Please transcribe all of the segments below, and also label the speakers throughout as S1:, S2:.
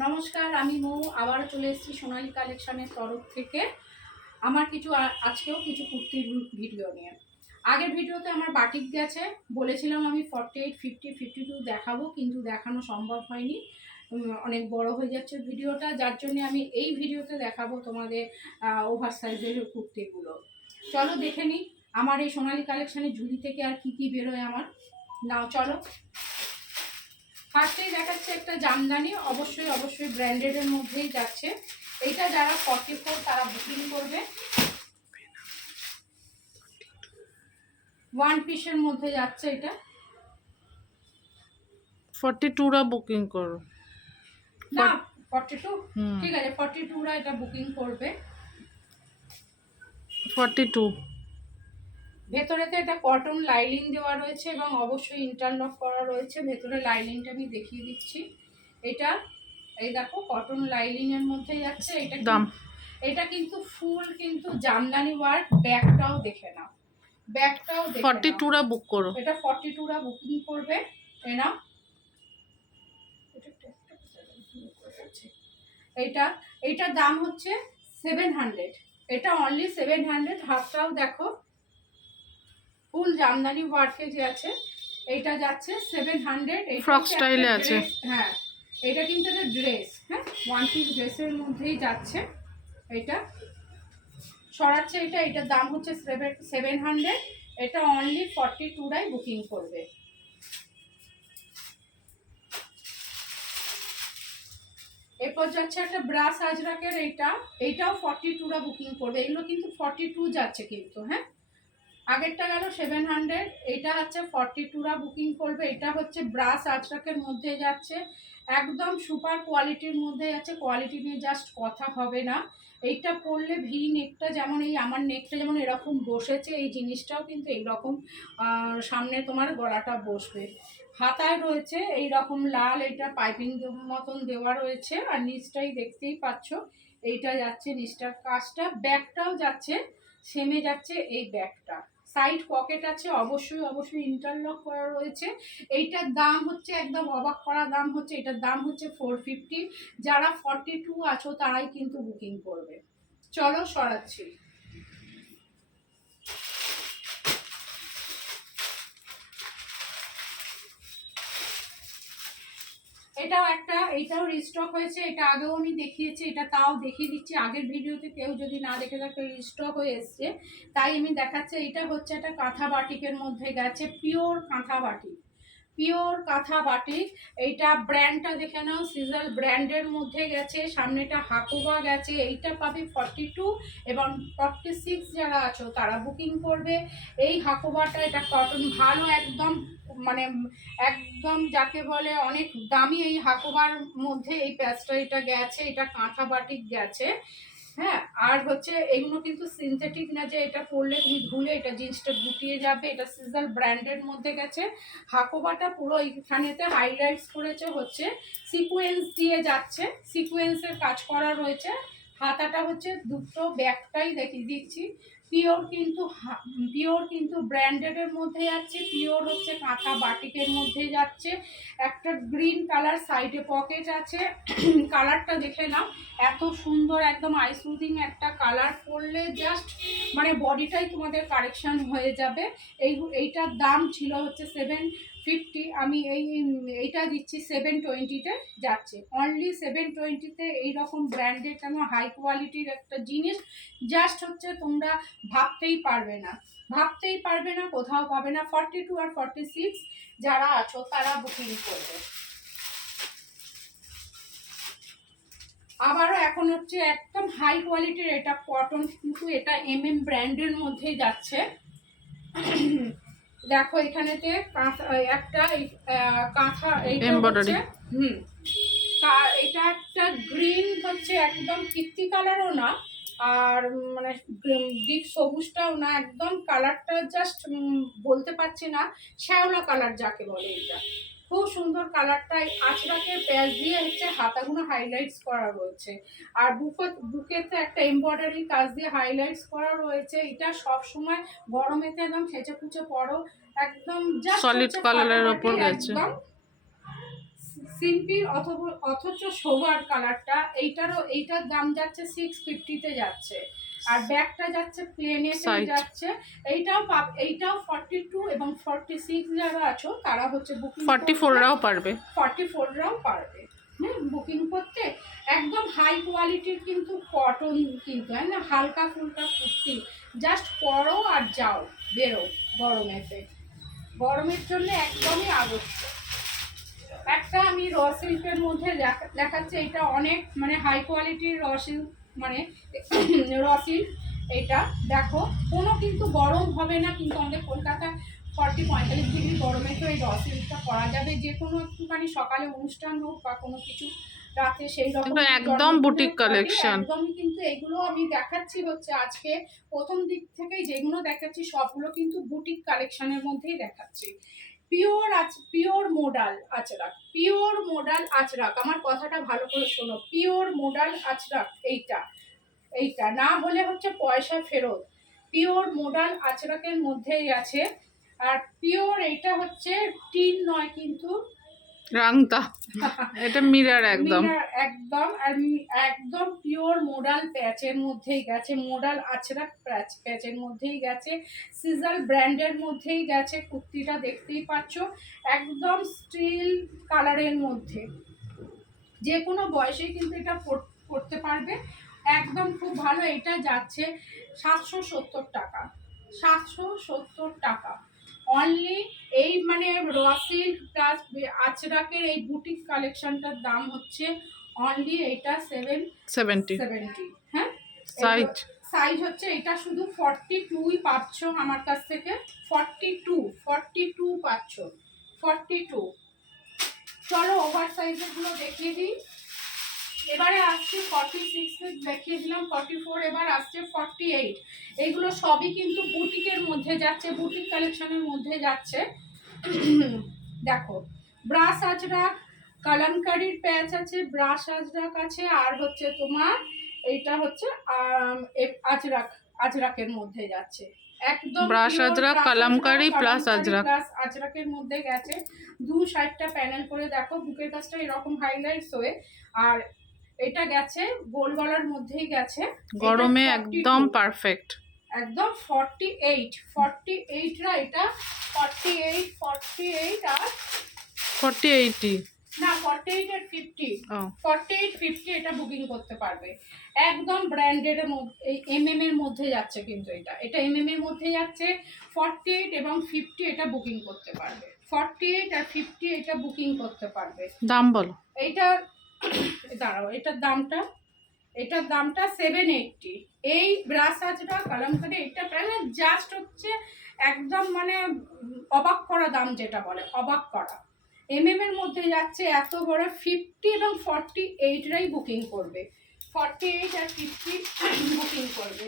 S1: নমস্কার, আমি মৌ। আবার চলে এসেছি সোনালি কালেকশনের তরফ থেকে। আমার কিছু আজকেও কিছু কুর্তির ভিডিও নিয়ে। আগের ভিডিওতে আমার বাটিক গেছে। বলেছিলাম আমি forty eight fifty fifty two দেখাবো, কিন্তু দেখানো সম্ভব হয়নি। অনেক বড় হয়ে যাচ্ছে ভিডিওটা। যার জন্য আমি এই ভিডিওতে দেখাবো তোমাদের ওভার সাইজের কুর্তিগুলো। চলো দেখে নিই, আমার এই সোনালি কালেকশনের ঝুলি থেকে আর কি কি বেরোয় আমার। নাও, চলো। ফার্স্টেই দেখাচ্ছে একটা জামদানি অবশ্যই অবশ্যই ব্র্যান্ডেডের মধ্যেই যাচ্ছে। এইটা যারা ফর্টি ফোর তারা বুকিং করবে। ওয়ান পিসের মধ্যে যাচ্ছে এটা।
S2: ফর্টি টুরা বুকিং করো।
S1: না ফর্টি টু
S2: হুম।
S1: ঠিক আছে ফর্টি টুরা এটা বুকিং করবে।
S2: ফর্টি টু
S1: ভেতরেতে এটা কটন লাইলিং দেওয়া রয়েছে এবং অবশ্যই ইন্টারলক করা রয়েছে। ভেতরে লাইলিংটা আমি দেখিয়ে দিচ্ছি। এটা এই দেখো কটন লাইলিং এর মধ্যে যাচ্ছে। এটা
S2: দাম
S1: এটা কিন্তু ফুল কিন্তু জামদানি ওয়ার্ক ব্যাগটাও দেখে নাও। ব্যাগটাও দেখে
S2: ফর্টি। টুরা বুক করো।
S1: এটা ফর্টি টুরা বুকিং করবে। এনা এটা এইটার দাম হচ্ছে সেভেন হান্ড্রেড এটা অনলি সেভেন হান্ড্রেড হাফটাও দেখো। ফুল জামদানি ওয়ার্কে যে আছে এইটা যাচ্ছে সেভেন হান্ড্রেড
S2: style এ আছে।
S1: হ্যাঁ এটা কিন্তু একটা ড্রেস হ্যাঁ ওয়ান পিস ড্রেসের মধ্যেই যাচ্ছে এটা সরাচ্ছে এটা এটার দাম হচ্ছে সেভেন সেভেন হান্ড্রেড এটা অনলি ফর্টি টুরাই বুকিং করবে। এরপর যাচ্ছে একটা ব্রাশ আজরাকের এইটা এইটাও ফর্টি টুরা বুকিং করবে এগুলো কিন্তু ফর্টি টু যাচ্ছে কিন্তু হ্যাঁ। আগেরটা গেল সেভেন হান্ড্রেড এটা হচ্ছে ফর্টি টুরা বুকিং করবে, এটা হচ্ছে ব্রাশ আজরাকের মধ্যে যাচ্ছে। একদম সুপার কোয়ালিটির মধ্যে যাচ্ছে কোয়ালিটি নিয়ে জাস্ট কথা হবে না। এইটা পরলে ভি নেকটা যেমন এই আমার নেকটা যেমন এরকম বসেছে, এই জিনিসটাও কিন্তু এইরকম সামনে তোমার গলাটা বসবে। হাতায় রয়েছে এই রকম লাল এটা পাইপিং মতন দেওয়া রয়েছে, আর নিচটাই দেখতেই পাচ্ছ, এইটা যাচ্ছে নিচটার কাজটা। ব্যাগটাও যাচ্ছে সেমে যাচ্ছে এই ব্যাগটা। সাইড পকেট আছে, অবশ্যই অবশ্যই ইন্টারলক করা রয়েছে। এইটার দাম হচ্ছে একদম অবাক করা দাম হচ্ছে, এটার দাম হচ্ছে ফোর ফিফটি যারা ফর্টি টু আছো তারাই কিন্তু বুকিং করবে। চলো সরাচ্ছি। এটাও একটা, এটাও রিস্টক হয়েছে, এটা আগেও আমি দেখিয়েছি, এটা তাও দেখিয়ে দিচ্ছি। আগের ভিডিওতে কেউ যদি না দেখে থাকে রিস্টক হয়ে এসছে। তাই আমি দেখাচ্ছি, এটা হচ্ছে একটা কাঁথা বাটিকের মধ্যে গেছে পিওর কাঁথা বাটিক। পিওর কাঁথা বাটিক এইটা ব্র্যান্ডটা দেখে নাও সিজাল ব্র্যান্ডের মধ্যে গেছে, সামনেটা হাকুবা গেছে, এইটা পাবে ফর্টি টু এবং ফর্টি সিক্স যারা আছো, তারা বুকিং করবে। এই হাকুবাটা, এটা কটন ভালো, একদম মানে একদম যাকে বলে অনেক দামি এই হাকুবার মধ্যে এই প্যাচটা এটা গেছে, এটা কাঁথা বাটিক গেছে। হ্যাঁ আর হচ্ছে এগুলো কিন্তু সিনথেটিক না যে এটা পরলে তুমি ধুলে এটা জিন্সটা গুটিয়ে যাবে, এটা সিজাল ব্র্যান্ডের মধ্যে গেছে। হাকোবাটা পুরো এইখানেতে হাইলাইটস করেছে হচ্ছে সিকুয়েন্স দিয়ে যাচ্ছে সিকুয়েন্সের কাজ করা রয়েছে। হাতাটা হচ্ছে দুটো ব্যাগটাই দেখিয়ে দিচ্ছি। পিওর কিন্তু পিওর কিন্তু ব্র্যান্ডেডের মধ্যে যাচ্ছে পিওর হচ্ছে কাঁথা বাটিকের মধ্যে যাচ্ছে। একটা গ্রিন কালার সাইডে পকেট আছে। কালারটা দেখে নাও। এত সুন্দর, একদম আইসুদিং একটা কালার পরলে জাস্ট মানে বডিটাই তোমাদের কারেকশান হয়ে যাবে। এই, এইটার দাম ছিল হচ্ছে সেভেন ফিফটি আমি এই এইটা দিচ্ছি সেভেন টোয়েন্টিতে যাচ্ছে। অনলি সেভেন টোয়েন্টিতে এইরকম ব্র্যান্ডের কেন হাই কোয়ালিটির একটা জিনিস জাস্ট হচ্ছে তোমরা ভাবতেই পারবে না। ভাবতেই পারবে না, কোথাও পাবে না। ফর্টি টু আর ফর্টি সিক্স যারা আছো, তারা বুকিং করবে। আবারও এখন হচ্ছে একদম হাই কোয়ালিটির এটা কটন কিন্তু এটা এম এম ব্র্যান্ডের মধ্যেই যাচ্ছে। দেখো এখানেতে কাঁথা একটা কাঁথা এমব্রয়ডারি হুম এটা একটা গ্রিন হচ্ছে একদম কীর্তি কালারও না আর মানে ডিপ সবুজটাও না একদম কালারটা জাস্ট বলতে পারছি না শ্যাওলা কালার যাকে বলে এটা। খুব সুন্দর কালারটা আচরাকে প্যাচ দিয়ে হচ্ছে হাতাগুলো হাইলাইটস করা রয়েছে আর বুকে বুকেতে একটা এমব্রয়ডারি কাজ দিয়ে হাইলাইটস করা রয়েছে এটা সব সময় গরমেতে একদম সেচে কুচে পড়ো একদম
S2: সলিড
S1: কালারের
S2: ওপর গেছে।
S1: একদম সিম্পল অথবা অথচ সোভার কালারটা এইটারও এইটার দাম যাচ্ছে সিক্স ফিফটিতে যাচ্ছে। আর ব্যাগটা যাচ্ছে প্লেনে যাচ্ছে। এইটাও এইটাও ফর্টি টু এবং ফর্টি সিক্স যারা আছো তারা হচ্ছে বুকিং
S2: ফর্টি ফোররাও পারবে।
S1: ফর্টি ফোররাও পারবে। হুম বুকিং করতে। একদম হাই কোয়ালিটির কিন্তু কটন কিন্তু হ্যাঁ না? হালকা ফুলকা কুর্তি। জাস্ট পরো আর যাও বেরো গরমেতে। গরমের জন্য একদমই আবশ্যক একটা আমি র সিল্কের মধ্যে দেখা- দেখাচ্ছি এটা অনেক মানে হাই কোয়ালিটির র সিল্ক মানে র সিল্ক এটা দেখো কোনো কিন্তু গরম হবে না কিন্তু আমাদের কলকাতায় ফর্টি পঁয়তাল্লিশ ডিগ্রি গরমে তো এই র সিল্কটা করা যাবে। যে কোনো একটুখানি সকালে অনুষ্ঠান হোক বা কোনো কিছু রাতে সেই রকম
S2: একদম বুটিক
S1: party, একদমই কিন্তু এগুলো আমি দেখাচ্ছি হচ্ছে আজকে। প্রথম দিক থেকেই যেগুলো দেখাচ্ছি সবগুলো কিন্তু বুটিক কালেকশনের মধ্যেই দেখাচ্ছি। পিওর আচ pure modal Ajrakh pure modal Ajrakh, আমার কথাটা ভালো করে শোনো পিওর মোডাল আচরাক, এইটা এইটা, না হলে হচ্ছে পয়সা ফেরত পিওর মোডাল আচরাকের মধ্যেই আছে, আর পিওর এইটা হচ্ছে টিন নয় কিন্তু
S2: রাংতা এটা মিরার একদম।
S1: একদম, আর একদম পিওর মোডাল প্যাচের মধ্যেই গেছে মোডাল আছড়া প্যাচ প্যাচের মধ্যেই গেছে সিজাল ব্র্যান্ডের মধ্যেই গেছে, কুর্তিটা দেখতেই পাচ্ছ, একদম স্টিল কালারের মধ্যে। যে কোনো বয়সে কিন্তু এটা পরতে পারবে। একদম খুব ভালো, এটা যাচ্ছে সাতশো সত্তর টাকা। সাতশো সত্তর টাকা। অনলি এই মানে রসিল প্লাস আচরাকের এই বুটিক কালেকশনটার দাম হচ্ছে অনলি এটা সেভেন
S2: সেভেন্টি
S1: সেভেন্টি হ্যাঁ?
S2: সাইট
S1: সাইজ হচ্ছে এটা শুধু ফর্টি টুই পাচ্ছ আমার কাছ থেকে। ফর্টি টু ফর্টি টু পাচ্ছ ফর্টি টু চলো ওভার সাইজেরগুলো দেখিয়ে দিই। এবারে আসছে ফর্টি সিক্স দেখিয়ে দিলাম ফর্টি ফোর এবার আসছে ফর্টি এইট এইগুলো সবই কিন্তু বুটিকের মধ্যে যাচ্ছে বুটিক কালেকশনের মধ্যে যাচ্ছে। দেখো ব্রাশ আজরাক কালামকারির প্যাচ আছে ব্রাশ আজরাক আছে আর হচ্ছে তোমার এইটা হচ্ছে আজরাক আজরাকের মধ্যে যাচ্ছে। একদম
S2: ব্রাশ আজরাক, কালামকারি
S1: কালামকারি
S2: আজরাক।
S1: আজরাকের মধ্যে গেছে। দু সাইডটা প্যানেল করে দেখো বুকের কাজটা এরকম হাইলাইটস হয়ে। আর এটা গেছে গোল গলার মধ্যেই গেছে।
S2: গরমে একদম পারফেক্ট
S1: একদম ফর্টি এইট ফর্টি এইটরা এটা? ফর্টি এইট ফর্টি এইট আর
S2: ফর্টি এইটি
S1: না ফর্টি এইট আর ফিফটি ফর্টি এইট ফিফটি এটা বুকিং করতে পারবে। একদম ব্র্যান্ডেড এই এম এম এর মধ্যে যাচ্ছে কিন্তু এটা। এটা এম এম এর মধ্যে যাচ্ছে ফর্টি এইট এবং ফিফটি এটা বুকিং করতে পারবে। ফর্টি এইট আর ফিফটি এটা বুকিং করতে পারবে।
S2: দাম বলো।
S1: এইটার দাঁড়াও, এটার দামটা এটার দামটা সেভেন এইটটি এই ব্রাশ আজটা কালামকারি এটা প্রায় জাস্ট হচ্ছে একদম মানে অবাক করা দাম যেটা বলে, অবাক করা। এম এম এর মধ্যে যাচ্ছে এত বড় ফিফটি এবং ফর্টি এইটরাই বুকিং করবে। ফর্টি এইট আর ফিফটি বুকিং করবে।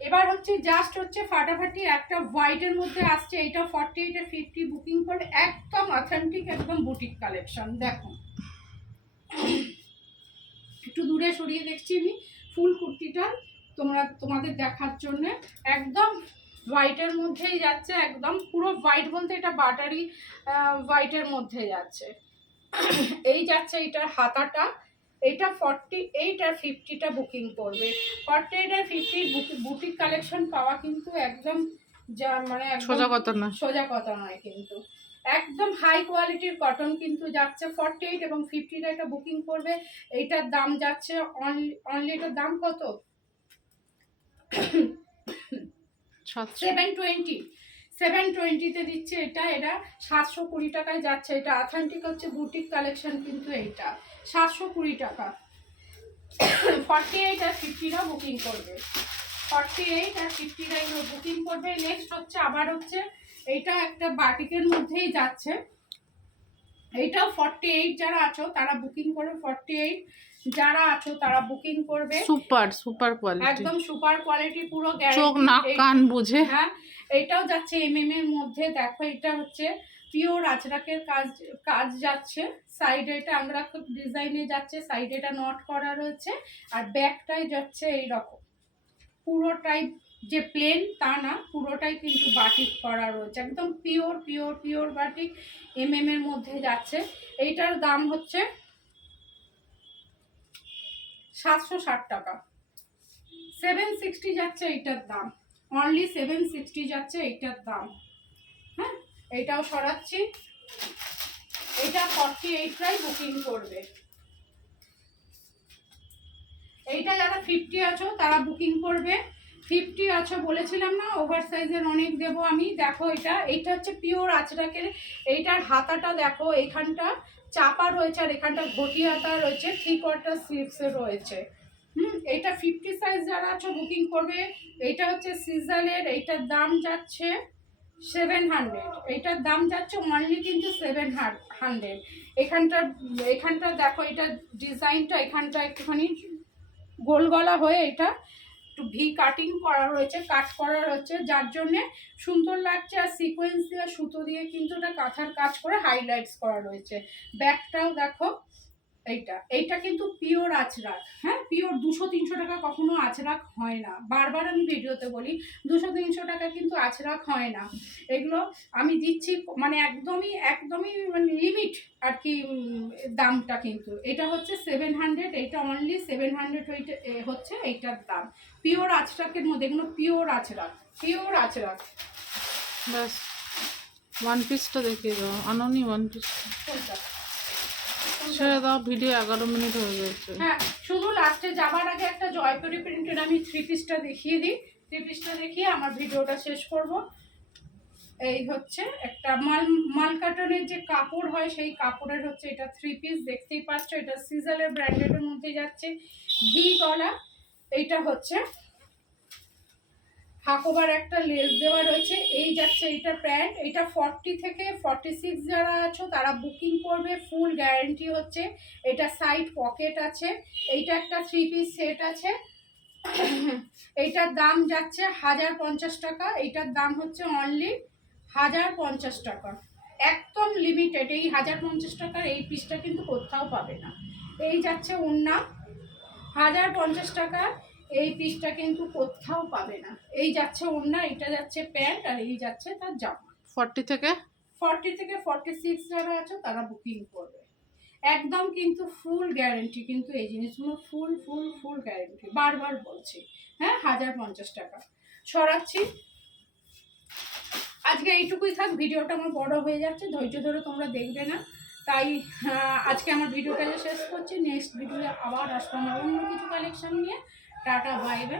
S1: এবার হচ্ছে জাস্ট হচ্ছে ফাটাফাটি একটা হোয়াইটের মধ্যে আসছে, এটা ফর্টি এইট আর ফিফটি বুকিং করে একদম অথেন্টিক একদম বুটিক কালেকশন দেখো। একটু দূরে সরিয়ে দেখছি আমি ফুল কুর্তিটা তোমরা তোমাদের দেখার জন্য। একদম হোয়াইটের মধ্যেই যাচ্ছে একদম পুরো হোয়াইট বলতে এটা বাটারি হোয়াইটের মধ্যে যাচ্ছে। এই যাচ্ছে এটার হাতাটা এইটা ফর্টি এইট আর ফিফটিটা বুকিং করবে ফর্টি এইট আর ফিফটি বুটিক কালেকশন পাওয়া কিন্তু একদম যা মানে
S2: সোজা কথা নয়।
S1: সোজা কথা নয় কিন্তু। একদম হাই কোয়ালিটির কটন কিন্তু যাচ্ছে ফর্টি এইট এবং ফিফটিটা এটা বুকিং করবে। এইটার দাম যাচ্ছে অনলি এটার দাম কত? সেভেন টোয়েন্টি সেভেন টোয়েন্টিতে দিচ্ছে এটা এটা সাতশো কুড়ি টাকায় যাচ্ছে। এটা অথেন্টিক হচ্ছে বুটিক কালেকশন কিন্তু এইটা। সাতশো কুড়ি টাকা। ফর্টি এইট আর ফিফটিরা বুকিং করবে। ফর্টি এইট আর ফিফটিরা এগুলো বুকিং করবে। নেক্সট হচ্ছে আবার হচ্ছে এইটা একটা বাটিকের মধ্যেই যাচ্ছে। এইটাও ফর্টি এইট যারা আছো তারা বুকিং করবে ফর্টি এইট যারা আছো তারা বুকিং করবে।
S2: সুপার সুপার কোয়ালিটি
S1: একদম সুপার কোয়ালিটি পুরো
S2: চোখ নাক কান বুঝে।
S1: হ্যাঁ এটাও যাচ্ছে এম এম এর মধ্যে। দেখো এটা হচ্ছে পিওর আজরাকের কাজ কাজ যাচ্ছে। সাইডে এটা আংরাক ডিজাইনে যাচ্ছে। সাইডে এটা নট করা রয়েছে। আর ব্যাকটাই যাচ্ছে এই রকম পুরোটাই যে প্লেন তা না, পুরোটাই কিন্তু বাটিক করা রয়েছে। একদম pure pure pure batik M M এর মধ্যে যাচ্ছে। এইটার দাম হচ্ছে সাতশো ষাট টাকা। সেভেন সিক্সটি যাচ্ছে এইটার দাম। অনলি সেভেন সিক্সটি যাচ্ছে এইটার দাম। হ্যাঁ এইটাও সরাচ্ছি। এইটা ফর্টি এইটটাই বুকিং করবে। এইটা যারা ফিফটি আছো, তারা বুকিং করবে। ফিফটি আছো বলেছিলাম না? ওভার সাইজের অনেক দেবো আমি। দেখো এটা, এইটা হচ্ছে পিওর আচরাকের এইটার হাতাটা দেখো এখানটা চাপা রয়েছে আর এখানটা ঘটি হাতা রয়েছে থ্রি কোয়ার্টার স্লিভসে রয়েছে। হুম এটা ফিফটি সাইজ যারা আছো বুকিং করবে, এইটা হচ্ছে সিজালের এইটার দাম যাচ্ছে সেভেন হান্ড্রেড এইটার দাম যাচ্ছে অনলি কিন্তু সেভেন হান্ড্রেড এখানটা এখানটা দেখো এটা ডিজাইনটা এখানটা একটুখানি গোল গলা হয়ে এটা একটু ভি কাটিং করা রয়েছে কাট করা রয়েছে যার জন্যে সুন্দর লাগছে আর সিকোয়েন্স দিয়ে সুতো দিয়ে কিন্তু ওটা কাঁথার কাজ করে হাইলাইটস করা রয়েছে। ব্যাকটাও দেখো এইটা এইটা কিন্তু পিওর আচরাক হ্যাঁ? পিওর দুশো তিনশো টাকা কখনো আচরাক হয় না। বারবার আমি ভিডিওতে বলি দুশো তিনশো টাকা কিন্তু আচরাক হয় না। এগুলো আমি দিচ্ছি মানে একদমই একদমই মানে লিমিট আর কি দামটা কিন্তু। এটা হচ্ছে সেভেন হান্ড্রেড এইটা অনলি সেভেন হান্ড্রেড হচ্ছে এইটার দাম। পিওর আচরাকের মধ্যে এগুলো পিওর আচরাক পিওর আচরাক।
S2: ব্যাস ওয়ান পিসটা দেখিয়ে দাও। আননি ওয়ান পিস
S1: কোনটা?
S2: ছেড়ে দাও ভিডিও এগারো মিনিট হয়ে গেছে।
S1: হ্যাঁ শুধু লাস্টে যাবার আগে একটা জয়পুরি প্রিন্টের আমি থ্রি পিসটা দেখিয়ে দিই। থ্রি পিসটা দেখিয়ে আমার ভিডিওটা শেষ করব। এই হচ্ছে একটা মাল মাল কাটনের যে কাপড় হয়, সেই কাপড়ের হচ্ছে এটা থ্রি পিস দেখতেই পাচ্ছ, এটা সিজালের ব্র্যান্ডেডের মধ্যে যাচ্ছে। ভি গলা, এইটা হচ্ছে হাকোবার একটা লেস দেওয়া রয়েছে। এই যাচ্ছে এইটা প্যান্ট। এটা ফর্টি থেকে ফর্টি সিক্স যারা আছো, তারা বুকিং করবে। ফুল গ্যারেন্টি হচ্ছে এটা সাইড পকেট আছে। এইটা একটা থ্রি পিস সেট আছে। এইটার দাম যাচ্ছে হাজার পঞ্চাশ টাকা। এইটার দাম হচ্ছে অনলি হাজার পঞ্চাশ টাকা। একদম লিমিটেড এই হাজার পঞ্চাশ টাকার এই পিসটা কিন্তু কোথাও পাবে না। এই যাচ্ছে ওন্না হাজার পঞ্চাশ টাকা এই পিসটা কিন্তু কোথাও পাবে না। এই যাচ্ছে ওন্না এটা যাচ্ছে প্যান্ট আর এই যাচ্ছে তার জামা।
S2: ফর্টি থেকে?
S1: ফর্টি থেকে ফর্টি সিক্স যারা আছে তারা বুকিং করবে। একদম কিন্তু ফুল গ্যারেন্টি কিন্তু এই জিনিসগুলো ফুল ফুল ফুল গ্যারেন্টি বারবার বলছি হ্যাঁ হাজার পঞ্চাশ টাকা। সরাচ্ছি। আজকে এইটুকুই থাক ভিডিওটা আমার বড় হয়ে যাচ্ছে ধৈর্য ধরে তোমরা দেখবে না। তাই আজকে আমার ভিডিওটা শেষ করছি। নেক্সট ভিডিওতে আবার আসব আমার অন্য কিছু কালেকশন নিয়ে। Tata bye bye